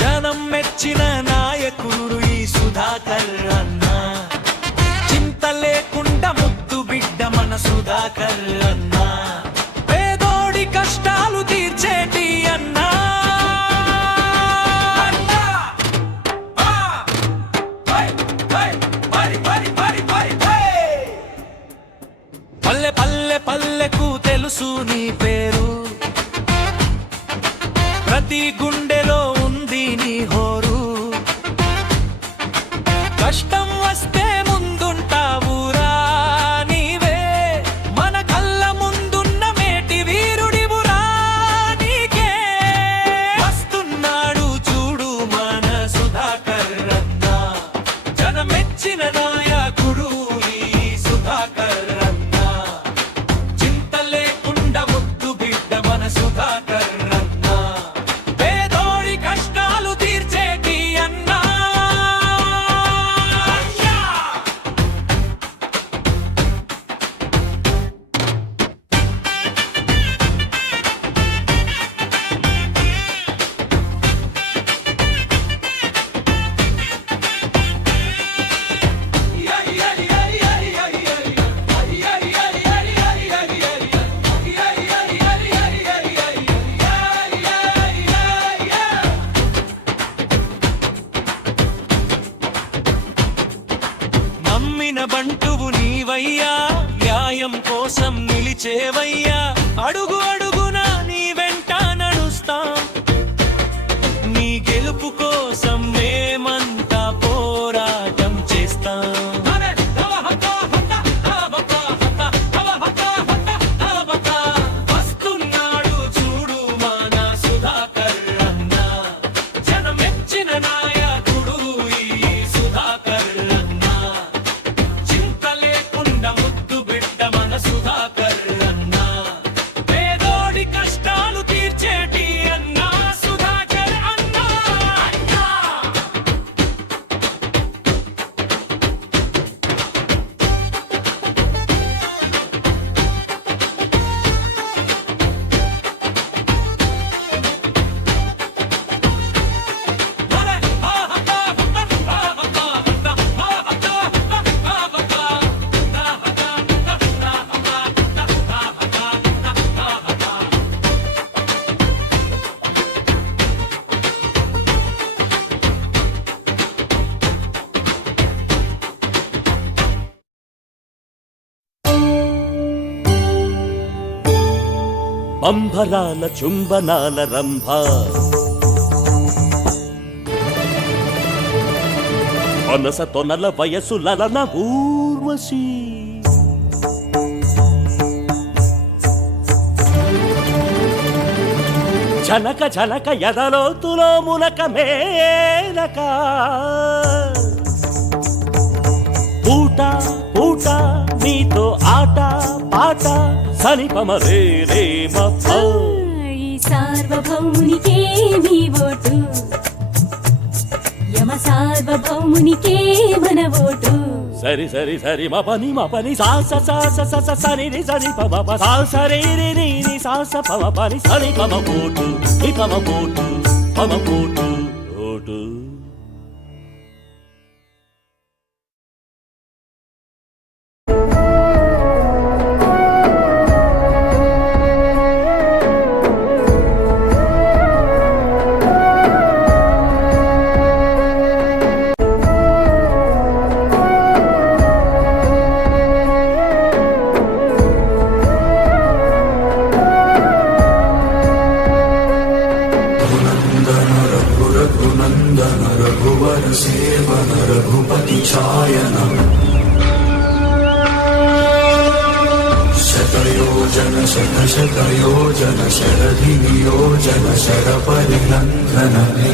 జనం మెచ్చిన నాయకుడు ఈ సుధాకర్ అన్న, చింత లేకుండా ముద్దు బిడ్డ మన సుధాకర్ అన్న, పేదోడి కష్టాలు తీర్చేటి అన్నా. పల్లె పల్లె పల్లెకు తెలుసు నీ పేరు, ప్రతి గుండెలో ఉంది నీ హోరు, కష్టం వస్తే ముందుంటావురా నీవే, మన కళ్ళ ముందున్న మేటి వీరుడివురా నీకే. వస్తున్నాడు చూడు మన సుధాకర్ అన్న, జనమెచ్చిన నాయకుడు ఈ సుధాకర్ అన్న, చింత లేకుండా ముద్దు బిడ్డ మన సుధాకర్ అన్న, పేదోడి కష్టాలు తీర్చేటి అన్నా. నమ్మిన బంటువు నీవయ్యా, న్యాయం కోసం నిలిచేవయ్యా, అడుగు అడుగునా నీ వెంట నడుస్తాం, నీ గెలుపు కోసం మేమంతా పోరాటం చేస్తాం. వస్తున్నాడు చూడు మన సుధాకర్ అన్న, జనమెచ్చిన నాయకుడు ఈ సుధాకర్ అన్న, చింత లేకుండా ముద్దు బిడ్డ మన సుధాకర్ అన్న, పేదోడి కష్టాలు తీర్చేటి అన్న సుధాకర్ అన్న. అంబరాల చుంబనాల రంభ, అనస తొనల వయసులన ఊర్వశి, జనక జనక ఎదలోతులో మునక మేనక, పూట పూట నీతో ఆట పాట సనిపమ రే రే మప్ప. ఈ సార్వభౌమునికే మీ ఓటు, యమ సార్వభౌమునికే మన ఓటు. సరి సరి సరి మపని సాస సాస సస సరి రి సరి పమ సాస రి రి రి రి సాస పమ పని సరి పమ ఓటు ఈ పమ ఓటు పమ ఓటు ఓటు. सेवन रघुपति छायनम् शतयोजन शतशतयोजन शरधियोजन शरपरिनन्दनमे